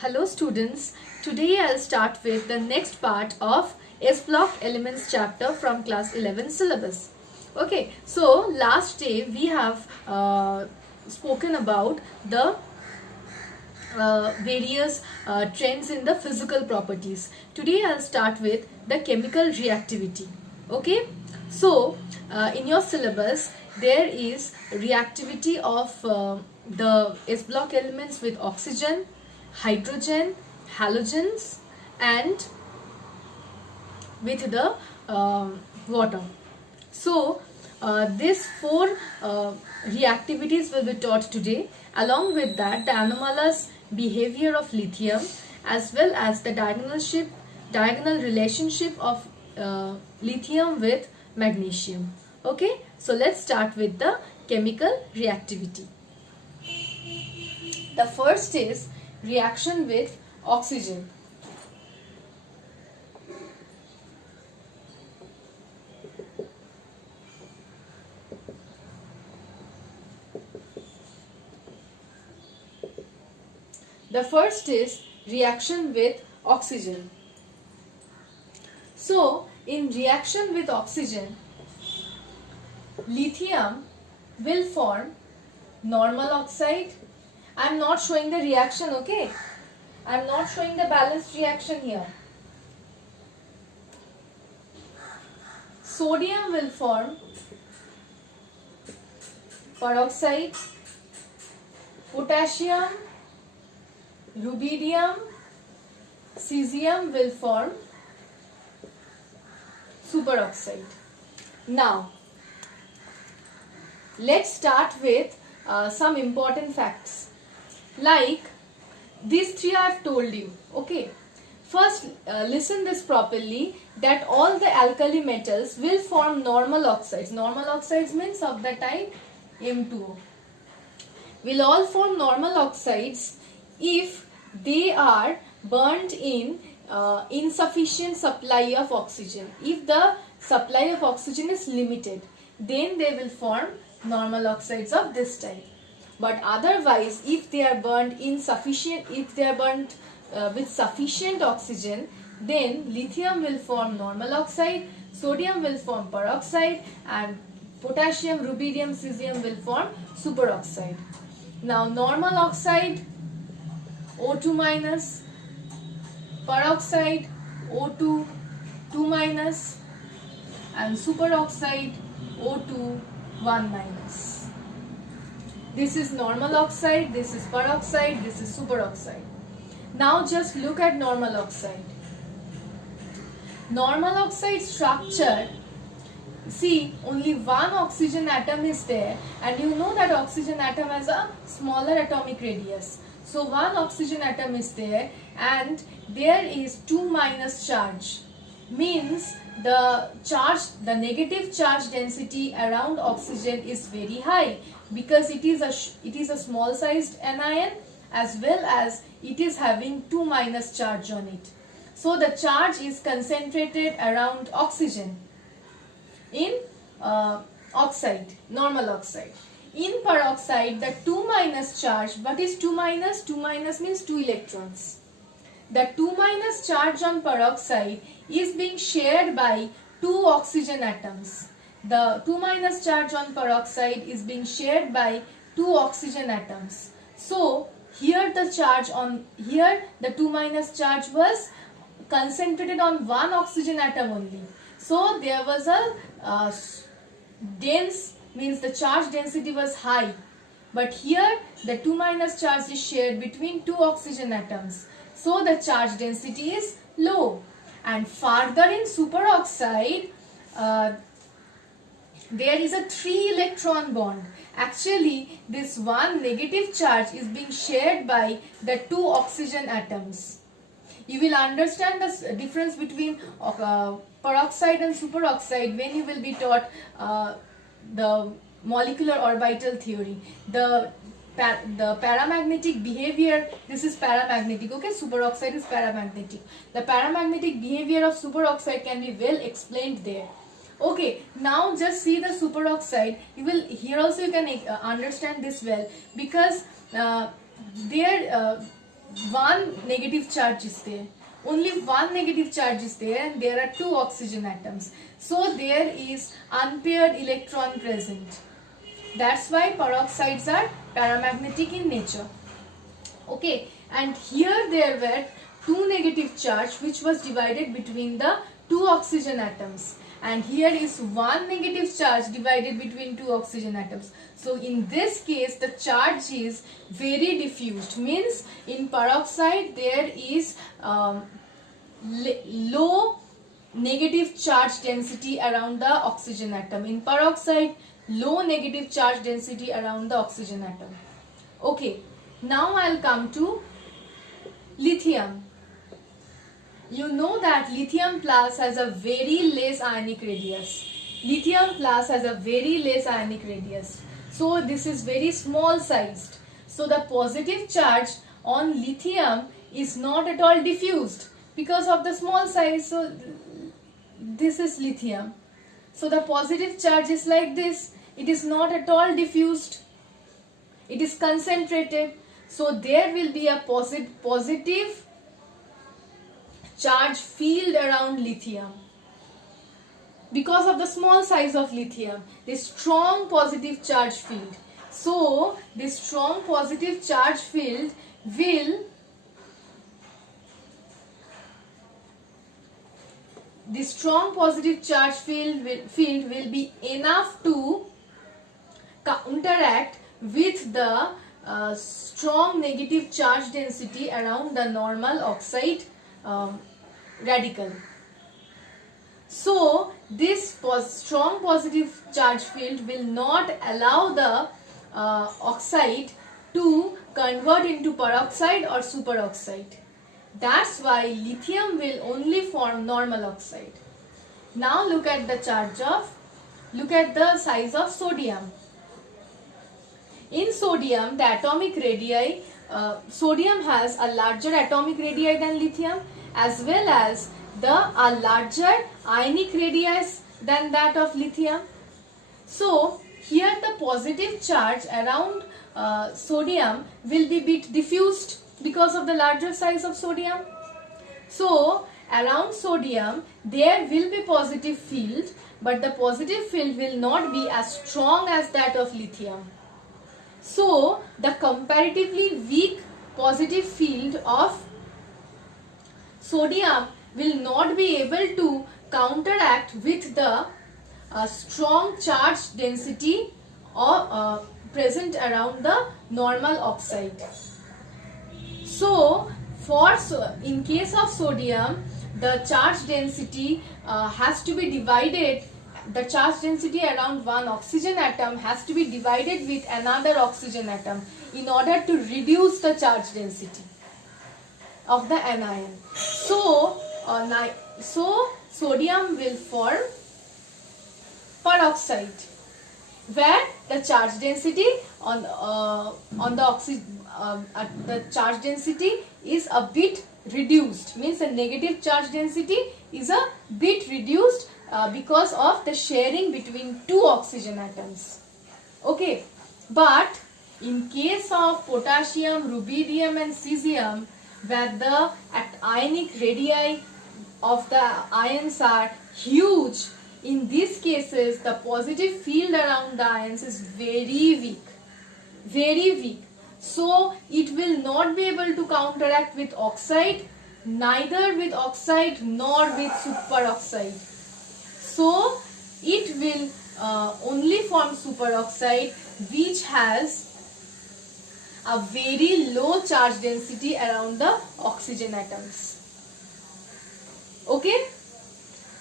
Hello students, today I'll start with the next part of S block elements chapter from class 11 syllabus. Okay, so last day we have spoken about the various trends in the physical properties. Today I'll start with the chemical reactivity. Okay, so in your syllabus there is reactivity of the S block elements with oxygen, hydrogen, halogens and with the water. So these four reactivities will be taught today. Along with that, the anomalous behavior of lithium as well as the diagonal relationship of lithium with magnesium. Okay, so let's start with the chemical reactivity. The first is reaction with oxygen. The first is reaction with oxygen. So, in reaction with oxygen, lithium will form normal oxide. I am not showing the reaction, okay? I am not showing the balanced reaction here. Sodium will form peroxide, potassium, rubidium, cesium will form superoxide. Now, let's start with some important facts. Like these three I have told you. Okay. First, listen this properly, that all the alkali metals will form normal oxides. Normal oxides means of the type M2O. Will all form normal oxides if they are burnt in insufficient supply of oxygen. If the supply of oxygen is limited, then they will form normal oxides of this type. But otherwise, if they are burnt with sufficient oxygen, then lithium will form normal oxide, sodium will form peroxide, and potassium, rubidium, cesium will form superoxide. Now, normal oxide O2 minus, peroxide O2 2 minus, and superoxide O2 1 minus. This is normal oxide, this is peroxide, this is superoxide. Now just look at normal oxide. Normal oxide structure, see, only one oxygen atom is there, and you know that oxygen atom has a smaller atomic radius. So one oxygen atom is there and there is 2 minus charge. Means the negative charge density around oxygen is very high, because it is a small sized anion as well as it is having 2 minus charge on it. So the charge is concentrated around oxygen in oxide, normal oxide. In peroxide, the 2 minus charge, what is 2 minus? 2 minus means 2 electrons. The 2 minus charge on peroxide is being shared by 2 oxygen atoms. The 2 minus charge on peroxide is being shared by 2 oxygen atoms. So, here the 2 minus charge was concentrated on one oxygen atom only. So, there was a dense, means the charge density was high. But here the 2 minus charge is shared between 2 oxygen atoms. So the charge density is low. And further in superoxide, there is a 3 electron bond. Actually, this one negative charge is being shared by the 2 oxygen atoms. You will understand the difference between peroxide and superoxide when you will be taught the molecular orbital theory. The paramagnetic behavior, this is paramagnetic, okay, superoxide is paramagnetic. The paramagnetic behavior of superoxide can be well explained there. Okay, now just see the superoxide. Here also you can understand this well, because there one negative charge is there. Only one negative charge is there and there are two oxygen atoms. So there is unpaired electron present. That's why peroxides are paramagnetic in nature. Okay, and here there were two negative charge which was divided between the two oxygen atoms, and here is one negative charge divided between two oxygen atoms. So in this case the charge is very diffused, means in peroxide there is low negative charge density around the oxygen atom. In peroxide, low negative charge density around the oxygen atom. Okay, now I'll come to lithium. You know that lithium plus has a very less ionic radius. Lithium plus has a very less ionic radius. So this is very small sized. So the positive charge on lithium is not at all diffused because of the small size. So this is lithium. So the positive charge is like this. It is not at all diffused. It is concentrated. So there will be a positive charge field around lithium. Because of the small size of lithium, this strong positive charge field. So this strong positive charge field will be enough to counteract with the strong negative charge density around the normal oxide radical. So this strong positive charge field will not allow the oxide to convert into peroxide or superoxide. That's why lithium will only form normal oxide. Now look at the size of sodium. In sodium, the atomic radii, sodium has a larger atomic radii than lithium, as well as a larger ionic radius than that of lithium. So here the positive charge around sodium will be bit diffused because of the larger size of sodium. So around sodium there will be positive field, but the positive field will not be as strong as that of lithium. So the comparatively weak positive field of sodium will not be able to counteract with the strong charge density or present around the normal oxide. So in case of sodium, the charge density has to be divided. The charge density around one oxygen atom has to be divided with another oxygen atom in order to reduce the charge density of the anion. So sodium will form peroxide, where the charge density the charge density is a bit reduced, means the negative charge density is a bit reduced because of the sharing between two oxygen atoms. Okay, but in case of potassium, rubidium and cesium, where the ionic radii of the ions are huge, in these cases the positive field around the ions is very weak. So it will not be able to counteract with oxide, neither with oxide nor with superoxide. So it will only form superoxide, which has a very low charge density around the oxygen atoms. Okay,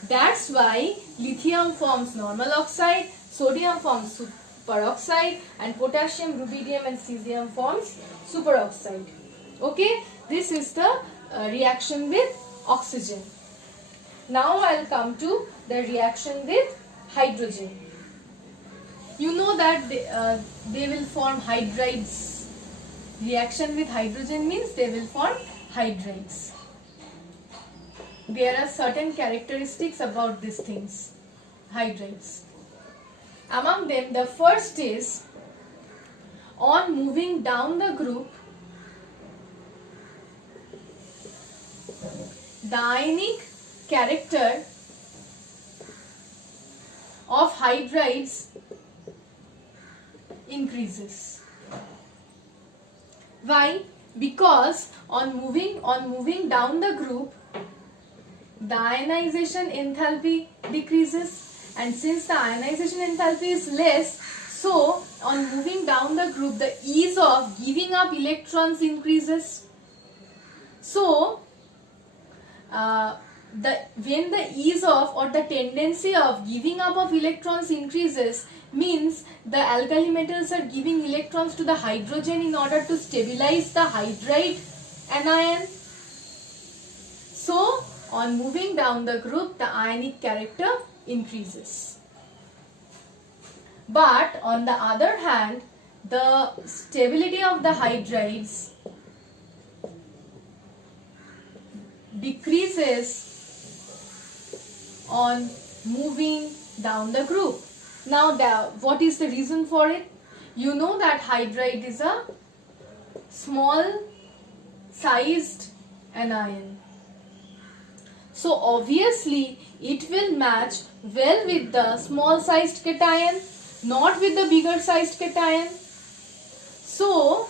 that's why lithium forms normal oxide, sodium forms peroxide, and potassium, rubidium and cesium forms superoxide. Okay, this is the reaction with oxygen. Now I'll come to the reaction with hydrogen. You know that they will form hydrides. Reaction with hydrogen means they will form hydrides. There are certain characteristics about these things, hydrides. Among them, the first is, on moving down the group, the ionic character of hydrides increases. Why? Because on moving down the group, the ionization enthalpy decreases, and since the ionization enthalpy is less, so on moving down the group, the ease of giving up electrons increases. So when the ease of or the tendency of giving up of electrons increases, means the alkali metals are giving electrons to the hydrogen in order to stabilize the hydride anion. So on moving down the group, the ionic character increases. But on the other hand, the stability of the hydrides decreases on moving down the group. Now, what is the reason for it? You know that hydride is a small sized anion. So obviously it will match well with the small sized cation, not with the bigger sized cation. So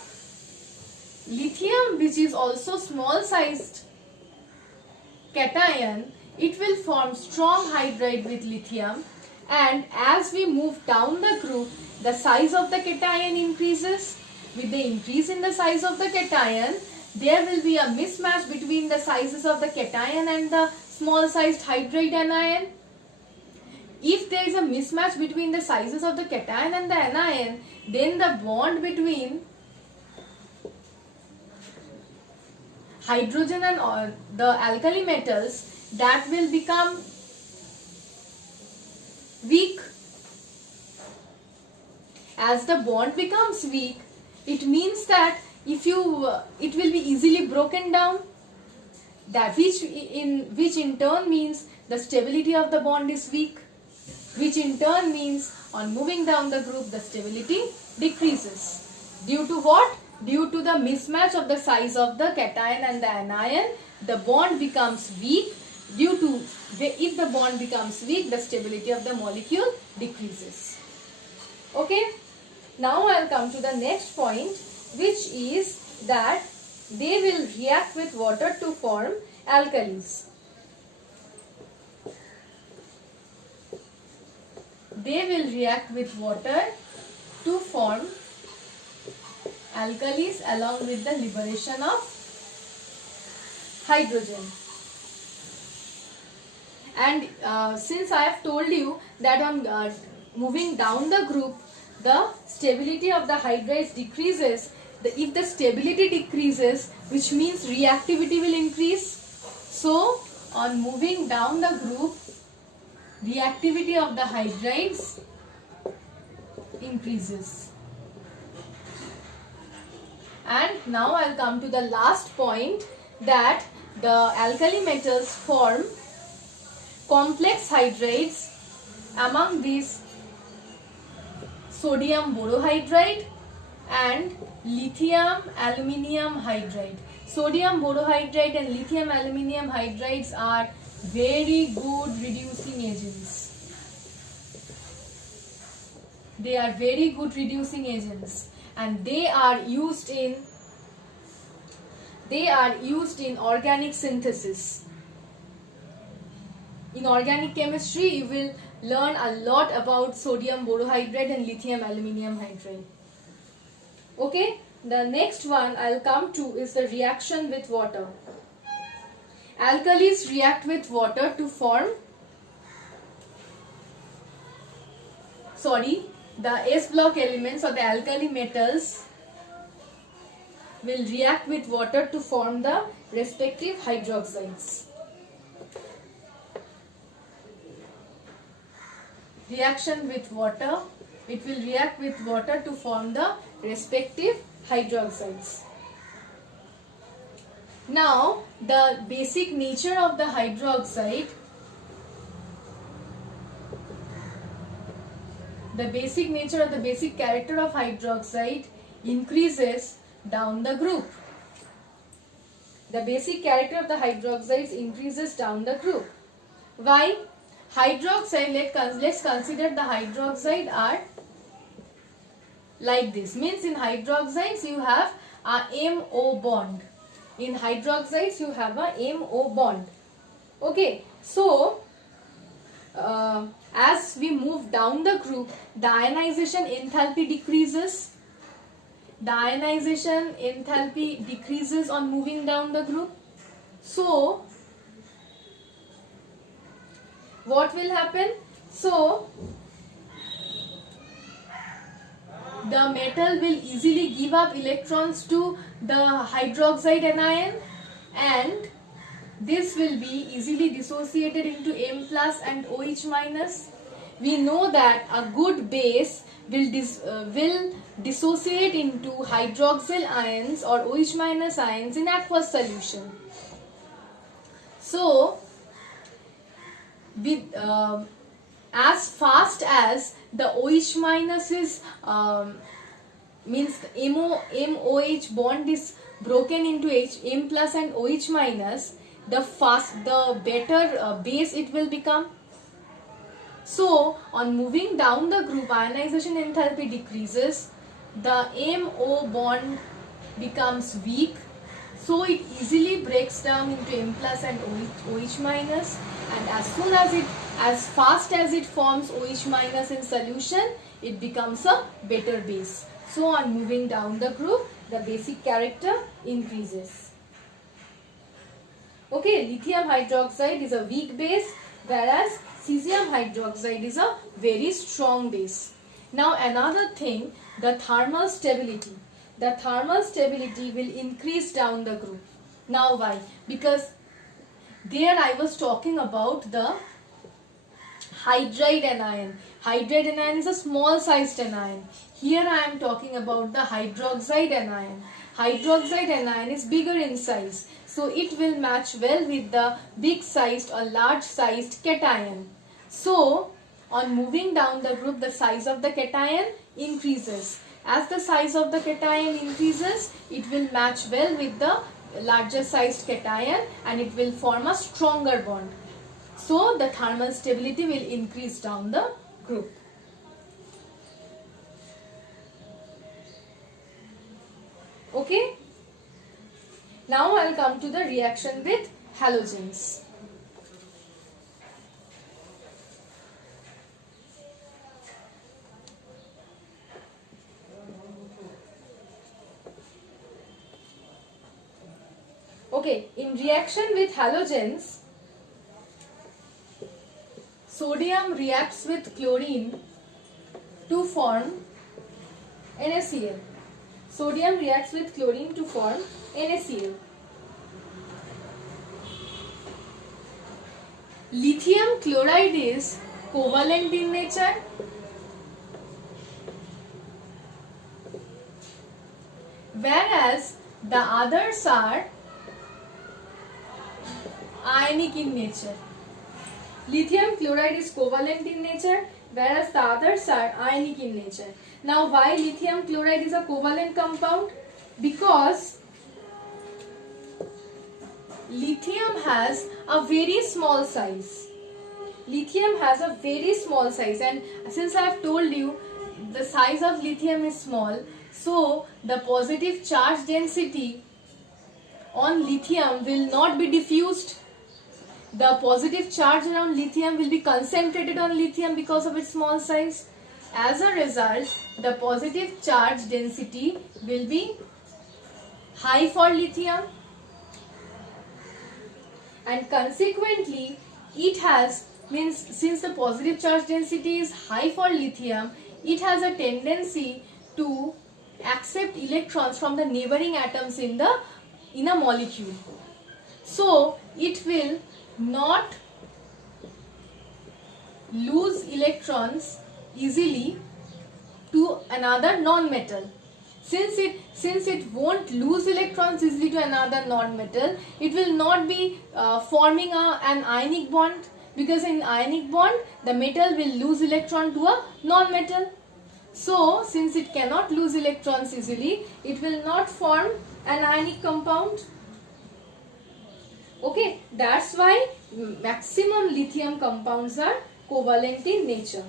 lithium, which is also small sized cation, it will form strong hydride with lithium, and as we move down the group, the size of the cation increases. With the increase in the size of the cation, there will be a mismatch between the sizes of the cation and the small sized hydride anion. If there is a mismatch between the sizes of the cation and the anion, then the bond between hydrogen and the alkali metals, that will become weak. As the bond becomes weak, it means that it will be easily broken down, which in turn means the stability of the bond is weak, which in turn means on moving down the group, the stability decreases. Due to what? Due to the mismatch of the size of the cation and the anion, the bond becomes weak. If the bond becomes weak, the stability of the molecule decreases. Okay. Now I will come to the next point, which is that they will react with water to form alkalis. They will react with water to form alkalis along with the liberation of hydrogen. And since I have told you that on moving down the group, the stability of the hydrides decreases. If the stability decreases, which means reactivity will increase. So on moving down the group, reactivity of the hydrides increases. And now I will come to the last point, that the alkali metals form complex hydrides. Among these, sodium borohydride and lithium aluminium hydride. Sodium borohydride and lithium aluminium hydrides are very good reducing agents. They are very good reducing agents, and they are used in organic synthesis. In organic chemistry, you will learn a lot about sodium borohydride and lithium aluminium hydride. Okay, the next one I'll come to is the reaction with water. Alkalis react with water to form, the S block elements or the alkali metals will react with water to form the respective hydroxides. Reaction with water, it will react with water to form the respective hydroxides. Now, the basic nature of the hydroxide, the basic character of hydroxide increases down the group. The basic character of the hydroxides increases down the group. Why? Hydroxide, let's consider the hydroxide are like this. Means in hydroxides you have a MO bond. In hydroxides you have a MO bond. Okay, so as we move down the group, the ionization enthalpy decreases. The ionization enthalpy decreases on moving down the group. So what will happen? So the metal will easily give up electrons to the hydroxide anion, and this will be easily dissociated into M plus and OH minus. We know that a good base will dissociate into hydroxyl ions or OH minus ions in aqueous solution. So with as fast as the OH minus is means MOH bond is broken into M plus and OH minus, the better base it will become. So on moving down the group, ionization enthalpy decreases, the MO bond becomes weak, so it easily breaks down into M plus and OH minus, and as fast as it forms OH minus in solution, it becomes a better base. So on moving down the group, the basic character increases. Okay, lithium hydroxide is a weak base, whereas cesium hydroxide is a very strong base. Now another thing, the thermal stability. The thermal stability will increase down the group. Now why? Because there I was talking about the hydride anion. Hydride anion is a small sized anion. Here I am talking about the hydroxide anion. Hydroxide anion is bigger in size, so it will match well with the big sized or large sized cation. So on moving down the group, the size of the cation increases. As the size of the cation increases, it will match well with the larger sized cation and it will form a stronger bond. So the thermal stability will increase down the group. Okay. Now I will come to the reaction with halogens. Okay, in reaction with halogens, sodium reacts with chlorine to form NaCl. Sodium reacts with chlorine to form NaCl. Lithium chloride is covalent in nature. Whereas the others are ionic in nature. Lithium chloride is covalent in nature, whereas the others are ionic in nature. Now why lithium chloride is a covalent compound? Because lithium has a very small size. Lithium has a very small size, and since I have told you the size of lithium is small, so the positive charge density on lithium will not be diffused. The positive charge around lithium will be concentrated on lithium because of its small size. As a result, the positive charge density will be high for lithium, and consequently it has, means since the positive charge density is high for lithium, it has a tendency to accept electrons from the neighboring atoms in a molecule. So it will not lose electrons easily to another non-metal. Since it won't lose electrons easily to another non-metal, it will not be forming an ionic bond, because in ionic bond the metal will lose electron to a non-metal. So since it cannot lose electrons easily, it will not form an ionic compound. Okay, that's why maximum lithium compounds are covalent in nature.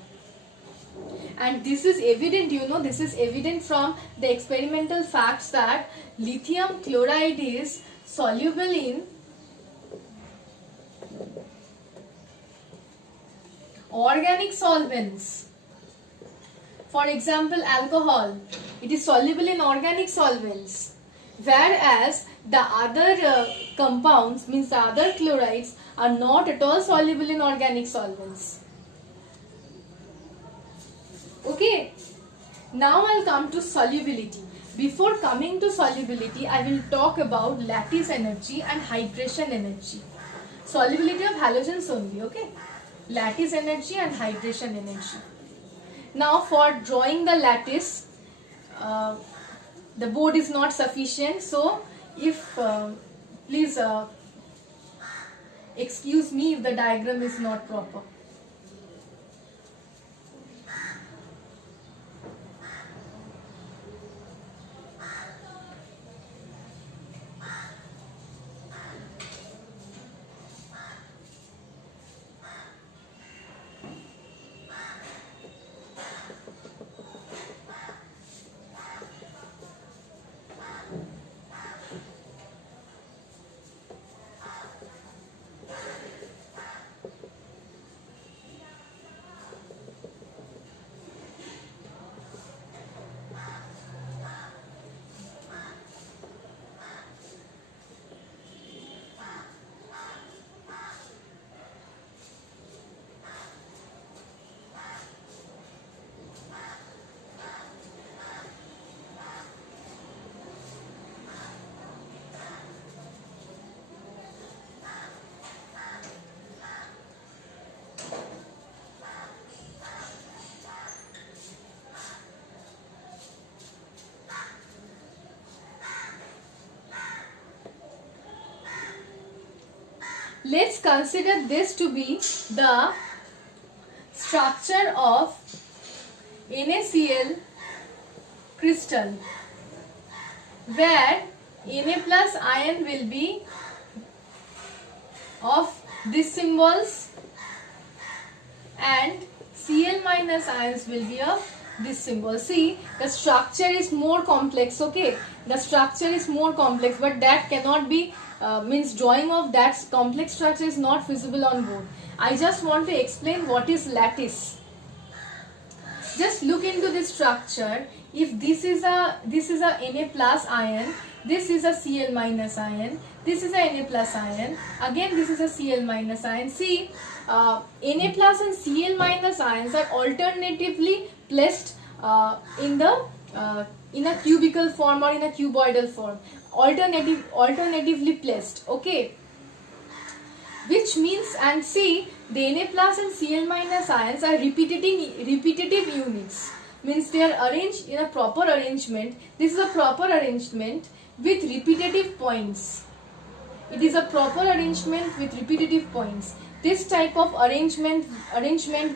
And this is evident, this is evident from the experimental facts that lithium chloride is soluble in organic solvents. For example, alcohol, it is soluble in organic solvents, whereas the other compounds, means the other chlorides, are not at all soluble in organic solvents. Okay, now I'll come to solubility. Before coming to solubility, I will talk about lattice energy and hydration energy. Solubility of halogens only, okay? Lattice energy and hydration energy. Now for drawing the lattice, the board is not sufficient, so if please excuse me if the diagram is not proper. Let's consider this to be the structure of NaCl crystal, where Na plus ion will be of these symbols and Cl minus ions will be of this symbol. See, the structure is more complex, okay? The structure is more complex, but that cannot be means drawing of that complex structure is not feasible on board. I just want to explain what is lattice. Just look into this structure. If this is a Na plus ion, this is a Cl minus ion, this is a Na plus ion, again this is a Cl minus ion. See, Na plus and Cl minus ions are alternatively placed in a cubical form or in a cuboidal form. Alternatively placed, okay, which means, and see, the Na plus and Cl minus ions are repetitive units, means they are arranged in a proper arrangement. This is a proper arrangement with repetitive points. It is a proper arrangement with repetitive points. This type of arrangement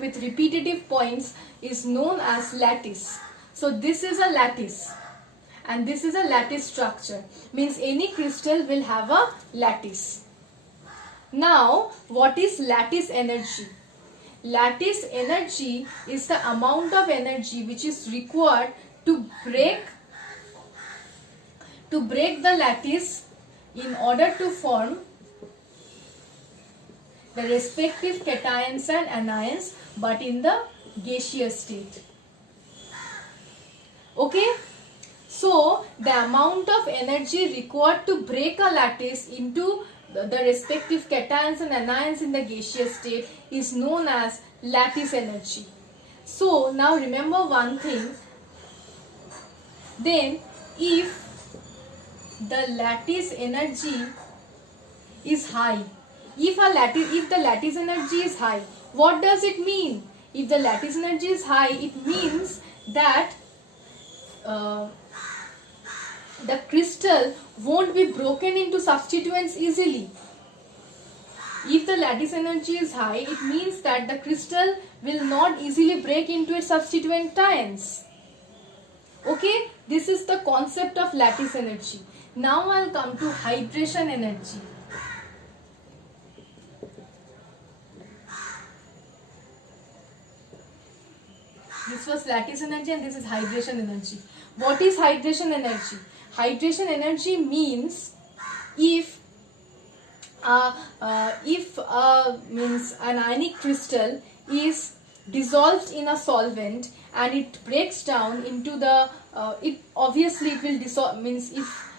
with repetitive points is known as lattice. So this is a lattice. And this is a lattice structure, means any crystal will have a lattice. Now, what is lattice energy? Lattice energy is the amount of energy which is required to break the lattice in order to form the respective cations and anions, but in the gaseous state. Okay? So, the amount of energy required to break a lattice into the respective cations and anions in the gaseous state is known as lattice energy. So, now remember one thing. Then, if the lattice energy is high, if the lattice energy is high, what does it mean? If the lattice energy is high, it means that the crystal won't be broken into substituents easily. If the lattice energy is high, it means that the crystal will not easily break into its substituent ions. Okay, this is the concept of lattice energy. Now I'll come to hydration energy. This was lattice energy and this is hydration energy. What is hydration energy? Hydration energy means if means an ionic crystal is dissolved in a solvent and it breaks down into the it obviously it will dissolve, means if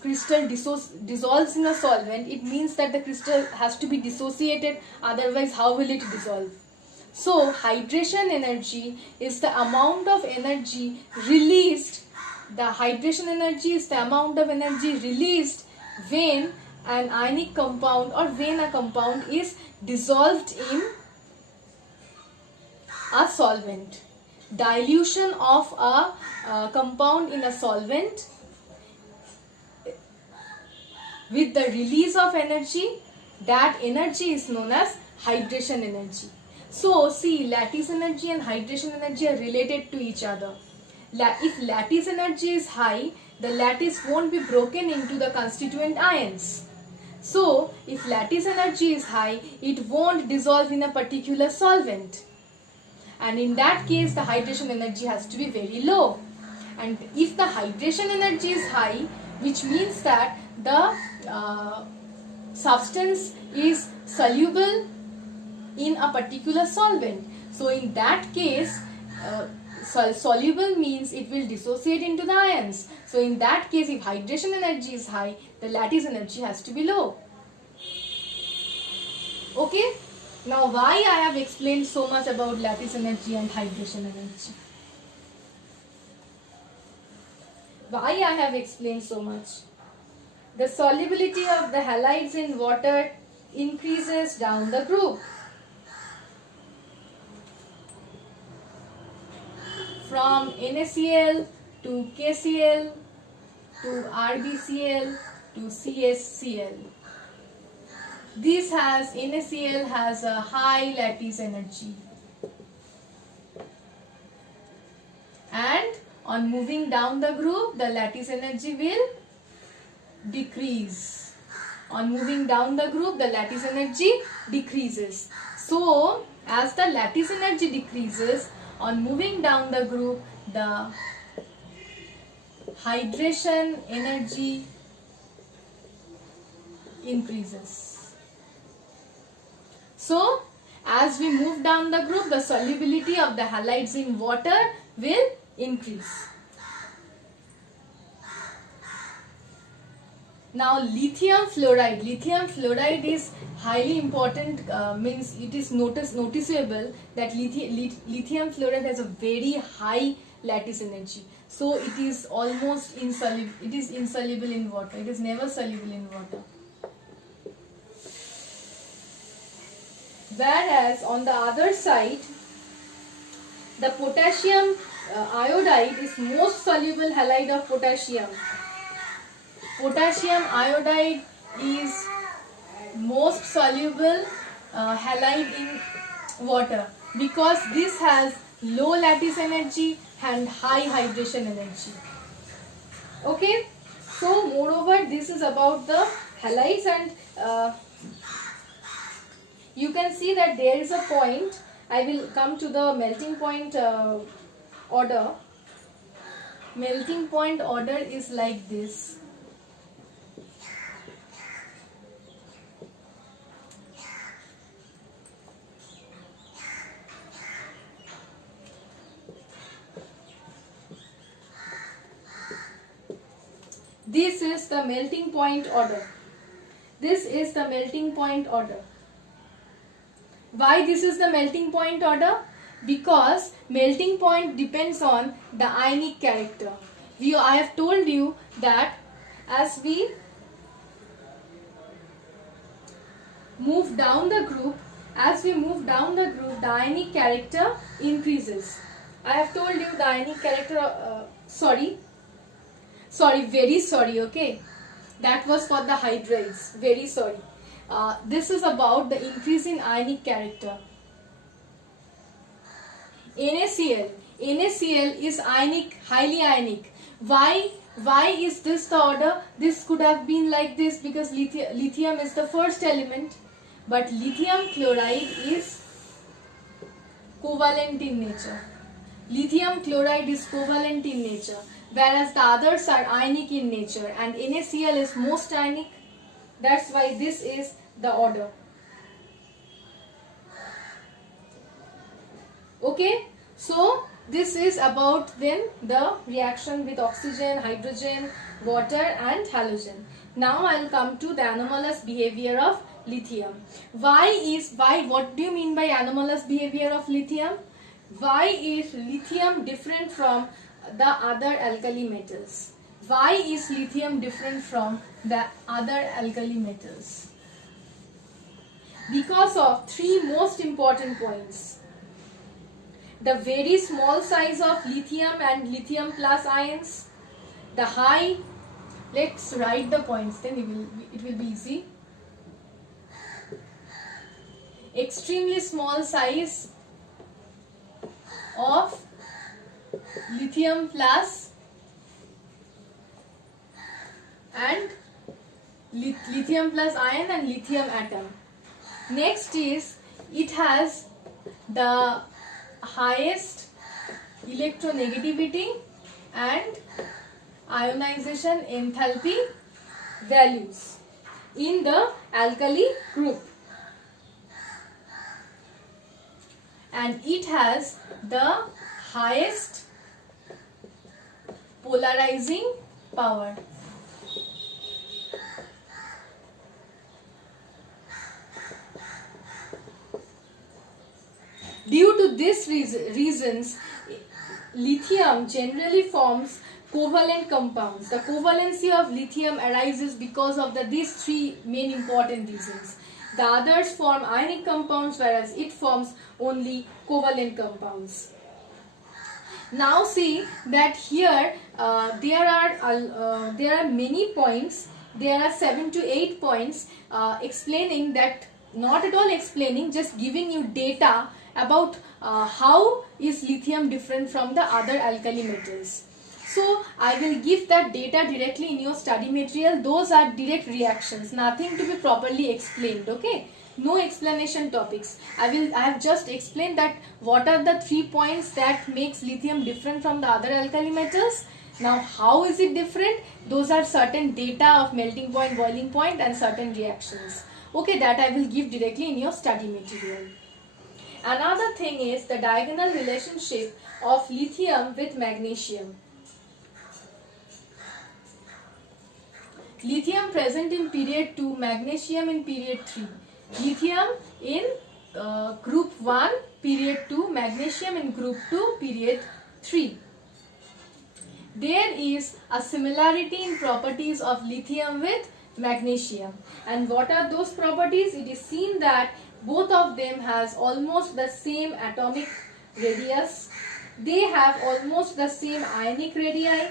crystal dissolves in a solvent, it means that the crystal has to be dissociated, otherwise how will it dissolve? So hydration energy is the amount of energy released. The hydration energy is the amount of energy released when an ionic compound or when a compound is dissolved in a solvent. Dilution of a compound in a solvent with the release of energy, that energy is known as hydration energy. So see, lattice energy and hydration energy are related to each other. If lattice energy is high, the lattice won't be broken into the constituent ions. So if lattice energy is high, it won't dissolve in a particular solvent. And in that case, the hydration energy has to be very low. And if the hydration energy is high, which means that the substance is soluble in a particular solvent. So in that case, soluble means it will dissociate into the ions. So in that case, if hydration energy is high, the lattice energy has to be low. Okay? Now why I have explained so much about lattice energy and hydration energy? Why I have explained so much? The solubility of the halides in water increases down the group. From NaCl to KCl to RBCl to CaCl. NaCl has a high lattice energy. And on moving down the group, the lattice energy will decrease. On moving down the group, the lattice energy decreases. So, as the lattice energy decreases, on moving down the group, the hydration energy increases. So, as we move down the group, the solubility of the halides in water will increase. Now lithium fluoride. Lithium fluoride is highly important, means it is noticeable that lithium fluoride has a very high lattice energy. So it is almost insoluble. It is insoluble in water. It is never soluble in water. Whereas on the other side, the potassium iodide is most soluble halide of potassium. Potassium iodide is most soluble halide in water because this has low lattice energy and high hydration energy. Okay, so moreover this is about the halides, and you can see that there is a point. I will come to the melting point order. Melting point order is like this. This is the melting point order. This is the melting point order. Why this is the melting point order? Because melting point depends on the ionic character. I have told you that as we move down the group, the ionic character increases. I have told you the ionic character, very sorry, okay. That was for the hydrides, very sorry. This is about the increase in ionic character. NaCl is ionic, highly ionic. Why is this the order? This could have been like this because lithium is the first element, but lithium chloride is covalent in nature. Lithium chloride is covalent in nature, whereas the others are ionic in nature, and NaCl is most ionic. That's why this is the order. Okay, so this is about then the reaction with oxygen, hydrogen, water and halogen. Now I will come to the anomalous behavior of lithium. What do you mean by anomalous behavior of lithium? Why is lithium different from the other alkali metals? Why is lithium different from the other alkali metals? Because of three most important points. The very small size of lithium and lithium plus ions, the high, let's write the points, then it will be easy. Extremely small size of lithium plus and lithium plus ion and lithium atom. Next is it has the highest electronegativity and ionization enthalpy values in the alkali group, and it has the highest polarizing power. Due to these reasons, lithium generally forms covalent compounds. The covalency of lithium arises because of these three main important reasons. The others form ionic compounds, whereas it forms only covalent compounds. Now see that here there are many points. There are 7 to 8 points explaining that, not at all explaining, just giving you data about how is lithium different from the other alkali metals. So I will give that data directly in your study material. Those are direct reactions, nothing to be properly explained. Okay, no explanation topics. I have just explained that what are the 3 points that makes lithium different from the other alkali metals. Now how is it different? Those are certain data of melting point, boiling point and certain reactions. Okay, that I will give directly in your study material. Another thing is the diagonal relationship of lithium with magnesium. Lithium present in period 2, magnesium in period 3. Lithium in group 1, period 2, magnesium in group 2, period 3. There is a similarity in properties of lithium with magnesium. And what are those properties? It is seen that both of them has almost the same atomic radius. They have almost the same ionic radii.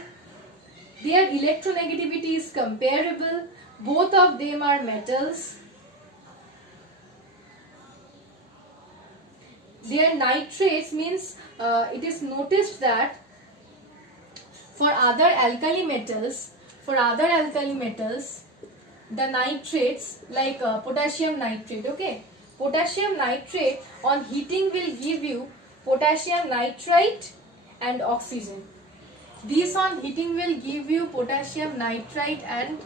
Their electronegativity is comparable. Both of them are metals. Their nitrates means it is noticed that for other alkali metals, the nitrates like potassium nitrate, okay, potassium nitrate on heating will give you potassium nitrite and oxygen. These on heating will give you potassium nitrite and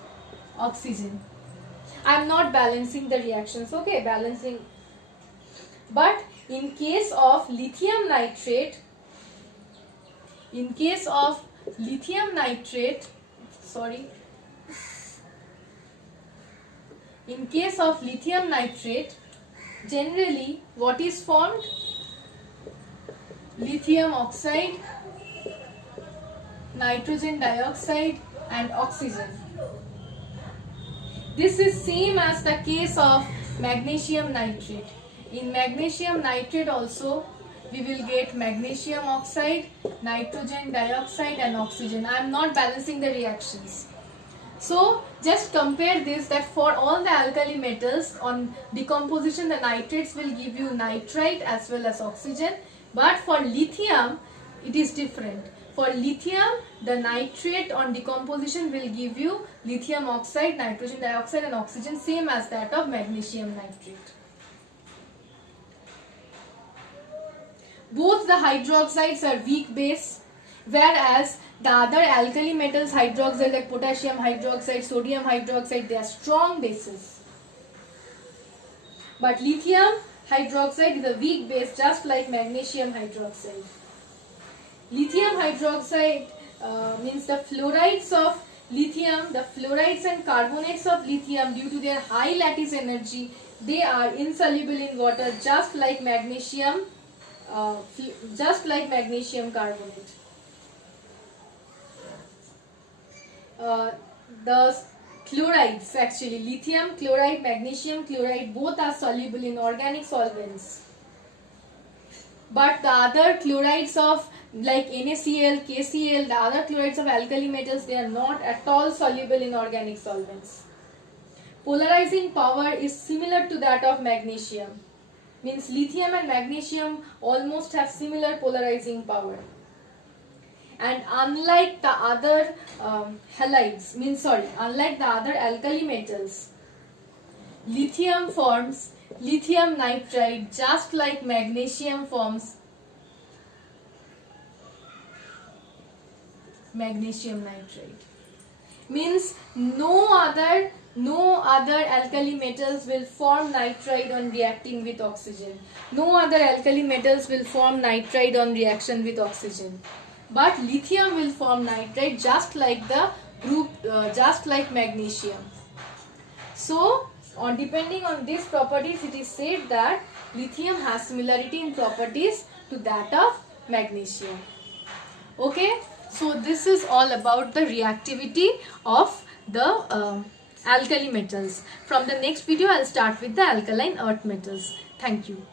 oxygen. I am not balancing the reactions, okay, balancing. But in case of lithium nitrate, generally what is formed? Lithium oxide, nitrogen dioxide and oxygen. This is same as the case of magnesium nitrate. In magnesium nitrate also we will get magnesium oxide, nitrogen dioxide and oxygen. I am not balancing the reactions. So just compare this, that for all the alkali metals on decomposition the nitrates will give you nitrite as well as oxygen, but for lithium it is different. For lithium the nitrate on decomposition will give you lithium oxide, nitrogen dioxide and oxygen, same as that of magnesium nitrate. Both the hydroxides are weak base, whereas the other alkali metals hydroxide like potassium hydroxide, sodium hydroxide, they are strong bases. But lithium hydroxide is a weak base, just like magnesium hydroxide. Lithium hydroxide means the fluorides of lithium, the fluorides and carbonates of lithium, due to their high lattice energy, they are insoluble in water, just like magnesium carbonate. The chlorides, actually lithium chloride, magnesium chloride, both are soluble in organic solvents. But the other chlorides of like NaCl, KCl, the other chlorides of alkali metals, they are not at all soluble in organic solvents. Polarizing power is similar to that of magnesium. Means lithium and magnesium almost have similar polarizing power. And unlike the other unlike the other alkali metals, lithium forms lithium nitride, just like magnesium forms magnesium nitride. Means no other alkali metals will form nitride on reacting with oxygen. No other alkali metals will form nitride on reaction with oxygen. But lithium will form nitride, just like the group, just like magnesium. So, depending on these properties, it is said that lithium has similarity in properties to that of magnesium. Okay, so this is all about the reactivity of the alkali metals. From the next video, I will start with the alkaline earth metals. Thank you.